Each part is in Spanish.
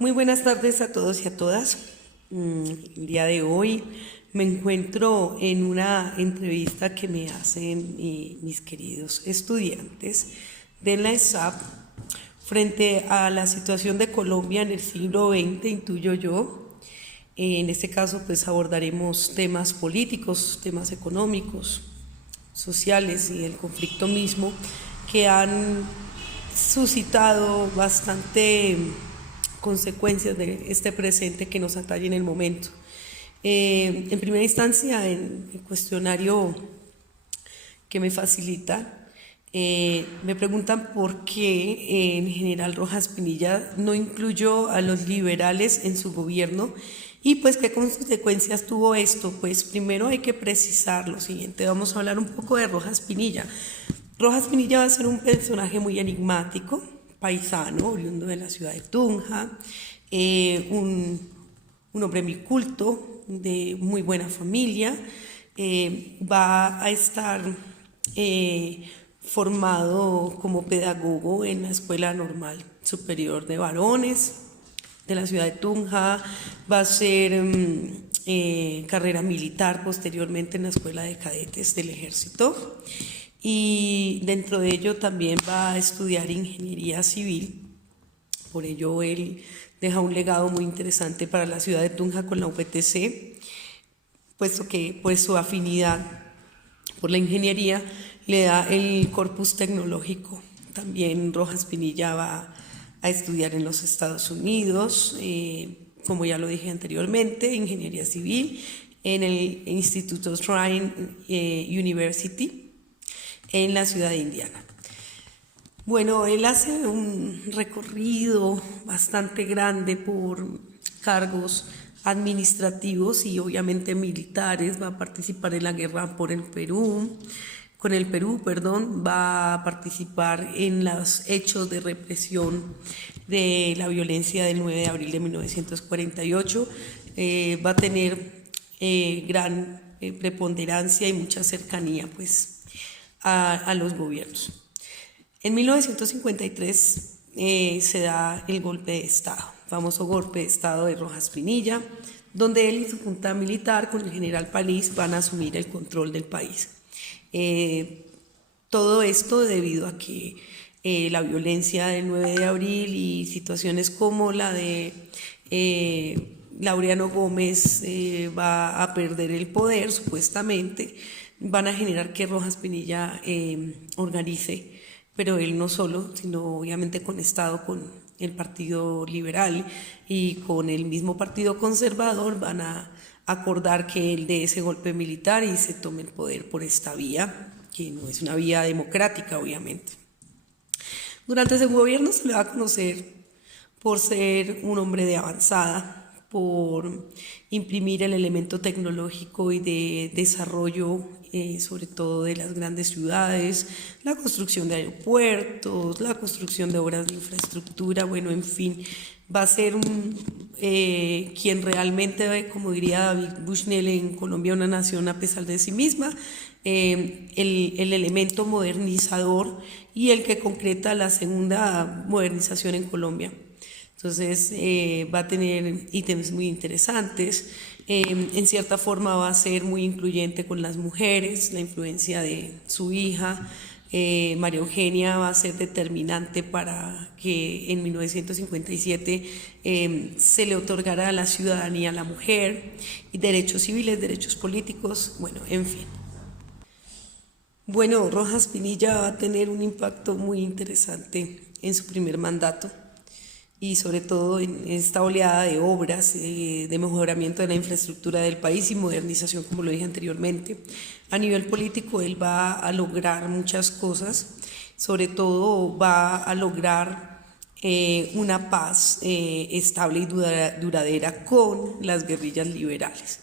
Muy buenas tardes a todos y a todas. El día de hoy me encuentro en una entrevista que me hacen mis queridos estudiantes de la ESAP frente a la situación de Colombia en el siglo XX, intuyo yo. En este caso, pues abordaremos temas políticos, temas económicos, sociales y el conflicto mismo que han suscitado bastante consecuencias de este presente que nos atañe en el momento. En primera instancia, en el cuestionario que me facilita, me preguntan por qué el general Rojas Pinilla no incluyó a los liberales en su gobierno y pues qué consecuencias tuvo esto. Pues primero hay que precisar lo siguiente, vamos a hablar un poco de Rojas Pinilla. Rojas Pinilla va a ser un personaje muy enigmático, paisano, oriundo de la ciudad de Tunja, un hombre muy culto, de muy buena familia, va a estar formado como pedagogo en la Escuela Normal Superior de Varones de la ciudad de Tunja, va a hacer carrera militar posteriormente en la Escuela de Cadetes del Ejército y dentro de ello también va a estudiar ingeniería civil. Por ello él deja un legado muy interesante para la ciudad de Tunja con la UPTC, puesto que pues su afinidad por la ingeniería le da el corpus tecnológico. También Rojas Pinilla va a estudiar en los Estados Unidos, como ya lo dije anteriormente, ingeniería civil en el Instituto Trine University en la ciudad de Indiana. Bueno, él hace un recorrido bastante grande por cargos administrativos y obviamente militares, va a participar en la guerra con el Perú, va a participar en los hechos de represión de la violencia del 9 de abril de 1948, va a tener gran preponderancia y mucha cercanía pues a los gobiernos. En 1953 se da el golpe de Estado, famoso golpe de Estado de Rojas Pinilla, donde él y su junta militar con el general Palís van a asumir el control del país. Todo esto debido a que la violencia del 9 de abril y situaciones como la de Laureano Gómez va a perder el poder supuestamente, van a generar que Rojas Pinilla organice, pero él no solo, sino obviamente conectado con el Partido Liberal y con el mismo Partido Conservador, van a acordar que él dé ese golpe militar y se tome el poder por esta vía, que no es una vía democrática, obviamente. Durante su gobierno se le va a conocer por ser un hombre de avanzada, por imprimir el elemento tecnológico y de desarrollo, sobre todo de las grandes ciudades, la construcción de aeropuertos, la construcción de obras de infraestructura, bueno, en fin, va a ser quien realmente, como diría David Bushnell en Colombia, una nación a pesar de sí misma, el elemento modernizador y el que concreta la segunda modernización en Colombia. Entonces va a tener ítems muy interesantes, en cierta forma va a ser muy incluyente con las mujeres, la influencia de su hija, María Eugenia va a ser determinante para que en 1957 se le otorgara la ciudadanía a la mujer, y derechos civiles, derechos políticos, bueno, en fin. Bueno, Rojas Pinilla va a tener un impacto muy interesante en su primer mandato y sobre todo en esta oleada de obras de mejoramiento de la infraestructura del país y modernización, como lo dije anteriormente. A nivel político él va a lograr muchas cosas, sobre todo va a lograr una paz estable y duradera con las guerrillas liberales.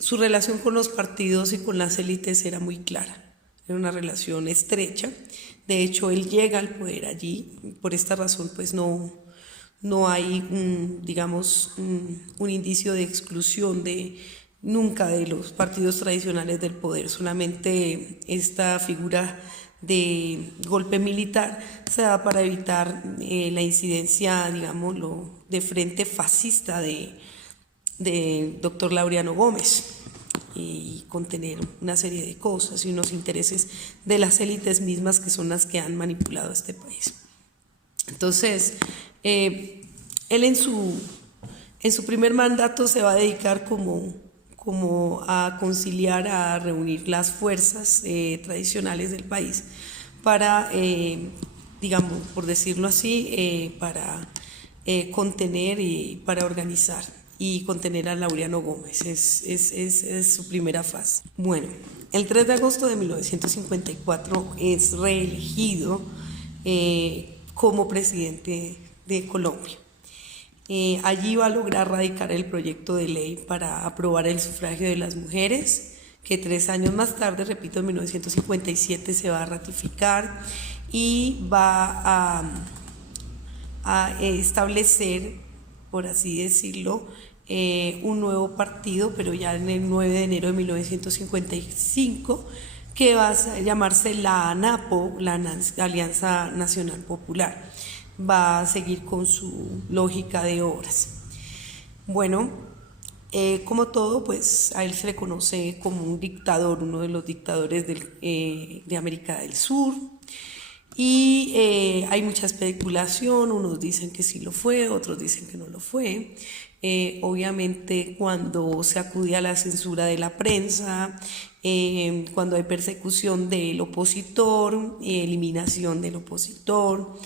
Su relación con los partidos y con las élites era muy clara, era una relación estrecha. De hecho, él llega al poder allí, por esta razón pues no hay un indicio de exclusión nunca de los partidos tradicionales del poder, solamente esta figura de golpe militar se da para evitar la incidencia, digámoslo, de frente fascista de doctor Laureano Gómez y contener una serie de cosas y unos intereses de las élites mismas que son las que han manipulado a este país. Entonces, él en su primer mandato se va a dedicar como a conciliar, a reunir las fuerzas tradicionales del país para, digamos, por decirlo así, para contener y para organizar y contener a Laureano Gómez. Es su primera fase. Bueno, el 3 de agosto de 1954 es reelegido como presidente de Colombia. Allí va a lograr radicar el proyecto de ley para aprobar el sufragio de las mujeres, que 3 años más tarde, repito, en 1957 se va a ratificar y va a establecer, por así decirlo, un nuevo partido, pero ya en el 9 de enero de 1955, que va a llamarse la ANAPO, la Alianza Nacional Popular. Va a seguir con su lógica de obras. Bueno, como todo, pues a él se le conoce como un dictador, uno de los dictadores de América del Sur. Y hay mucha especulación, unos dicen que sí lo fue, otros dicen que no lo fue. Obviamente cuando se acude a la censura de la prensa, cuando hay persecución del opositor, eliminación del opositor,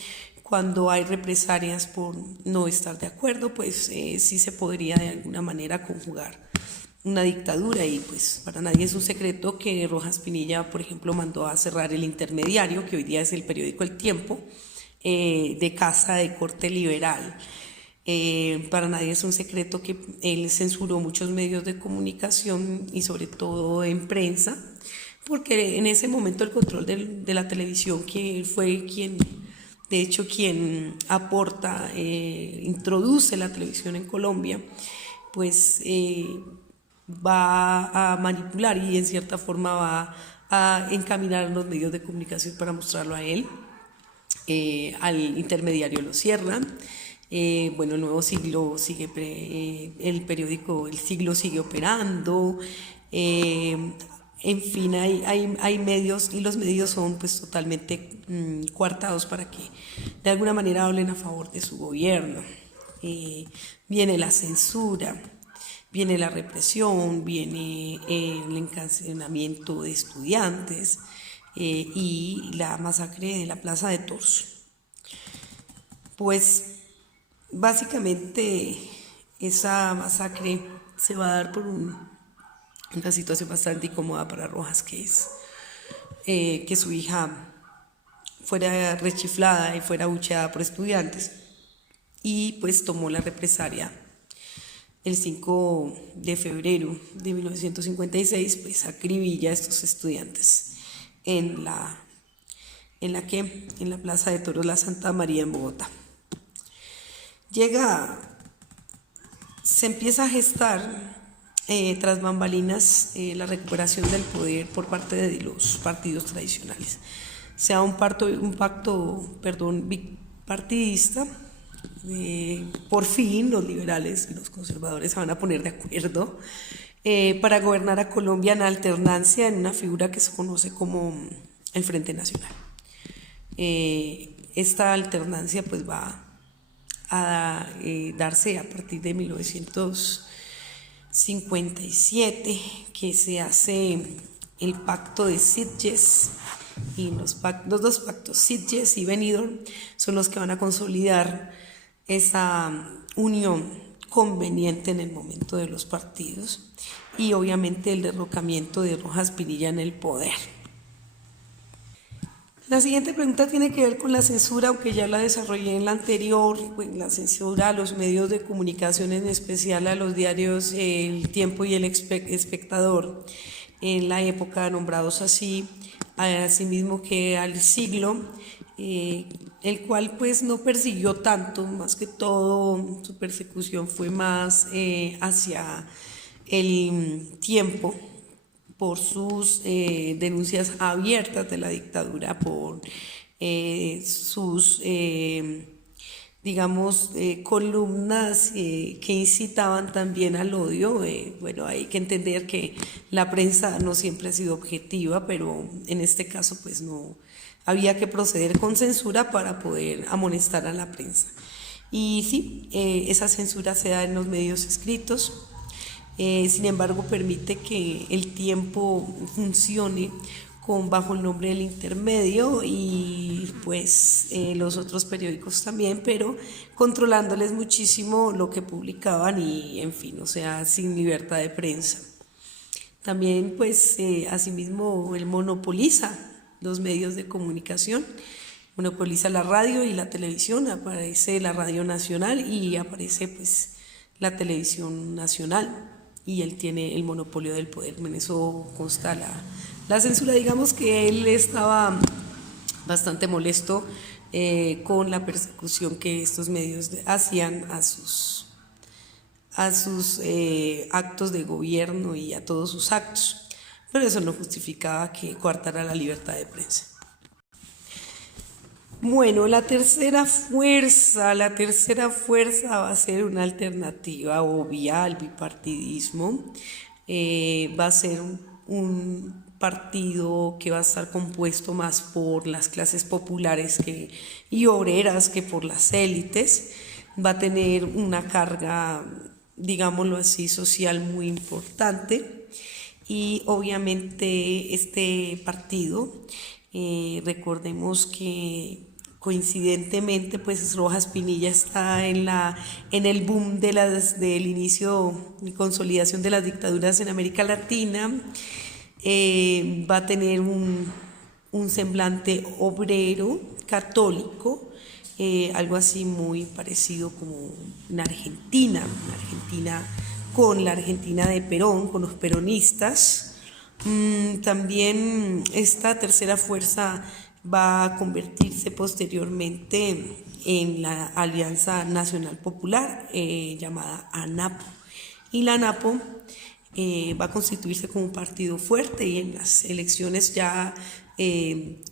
cuando hay represalias por no estar de acuerdo, pues sí se podría de alguna manera conjugar una dictadura. Y pues para nadie es un secreto que Rojas Pinilla, por ejemplo, mandó a cerrar El Intermediario, que hoy día es el periódico El Tiempo, de casa de corte liberal. Para nadie es un secreto que él censuró muchos medios de comunicación y sobre todo en prensa, porque en ese momento el control de la televisión, que fue quien aporta, introduce la televisión en Colombia, pues va a manipular y en cierta forma va a encaminar los medios de comunicación para mostrarlo a él. Al Intermediario lo cierran. Bueno, el Nuevo Siglo sigue, el periódico El Siglo sigue operando. En fin, hay medios y los medios son pues totalmente coartados para que de alguna manera hablen a favor de su gobierno. Viene la censura, viene la represión, viene el encarcelamiento de estudiantes y la masacre de la Plaza de Toros. Pues básicamente esa masacre se va a dar por una situación bastante incómoda para Rojas, que es que su hija fuera rechiflada y fuera abucheada por estudiantes, y pues tomó la represalia el 5 de febrero de 1956, pues acribilla a estos estudiantes en la Plaza de Toros La Santa María en Bogotá. Se empieza a gestar tras bambalinas la recuperación del poder por parte de los partidos tradicionales. Sea un pacto bipartidista. Por fin los liberales y los conservadores se van a poner de acuerdo para gobernar a Colombia en alternancia en una figura que se conoce como el Frente Nacional. Esta alternancia pues va a darse a partir de 1957, que se hace el pacto de Sitges, y los dos pactos, Sitges y Benidorm, son los que van a consolidar esa unión conveniente en el momento de los partidos y obviamente el derrocamiento de Rojas Pinilla en el poder. La siguiente pregunta tiene que ver con la censura, aunque ya la desarrollé en la anterior. Pues la censura a los medios de comunicación, en especial a los diarios El Tiempo y El Espectador, en la época nombrados así, asimismo que al Siglo, el cual pues no persiguió tanto, más que todo su persecución fue más hacia el Tiempo, por sus denuncias abiertas de la dictadura, por sus digamos, columnas que incitaban también al odio. Bueno, hay que entender que la prensa no siempre ha sido objetiva, pero en este caso pues no había que proceder con censura para poder amonestar a la prensa. Y sí, esa censura se da en los medios escritos. Sin embargo, permite que el Tiempo funcione bajo el nombre del Intermedio y pues los otros periódicos también, pero controlándoles muchísimo lo que publicaban y en fin, o sea, sin libertad de prensa. También pues asimismo él monopoliza los medios de comunicación, monopoliza la radio y la televisión, aparece la radio nacional y aparece pues la televisión nacional y él tiene el monopolio del poder. En eso consta la censura. Digamos que él estaba bastante molesto con la persecución que estos medios hacían a sus actos de gobierno y a todos sus actos, pero eso no justificaba que coartara la libertad de prensa. Bueno, la tercera fuerza va a ser una alternativa obvia al bipartidismo. Va a ser un partido que va a estar compuesto más por las clases populares y obreras que por las élites. Va a tener una carga, digámoslo así, social muy importante y obviamente este partido, recordemos que coincidentemente pues Rojas Pinilla está en el boom del inicio y consolidación de las dictaduras en América Latina. Va a tener un semblante obrero, católico, algo así muy parecido como en Argentina con la Argentina de Perón, con los peronistas. También esta tercera fuerza va a convertirse posteriormente en la Alianza Nacional Popular, llamada ANAPO. Y la ANAPO va a constituirse como un partido fuerte y en las elecciones ya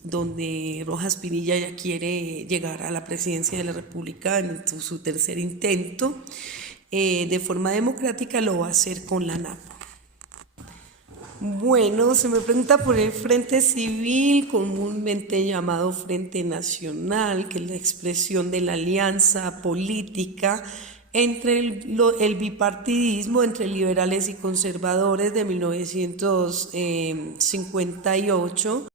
donde Rojas Pinilla ya quiere llegar a la presidencia de la República en su tercer intento, de forma democrática lo va a hacer con la ANAPO. Bueno, se me pregunta por el Frente Civil, comúnmente llamado Frente Nacional, que es la expresión de la alianza política entre el bipartidismo, entre liberales y conservadores de 1958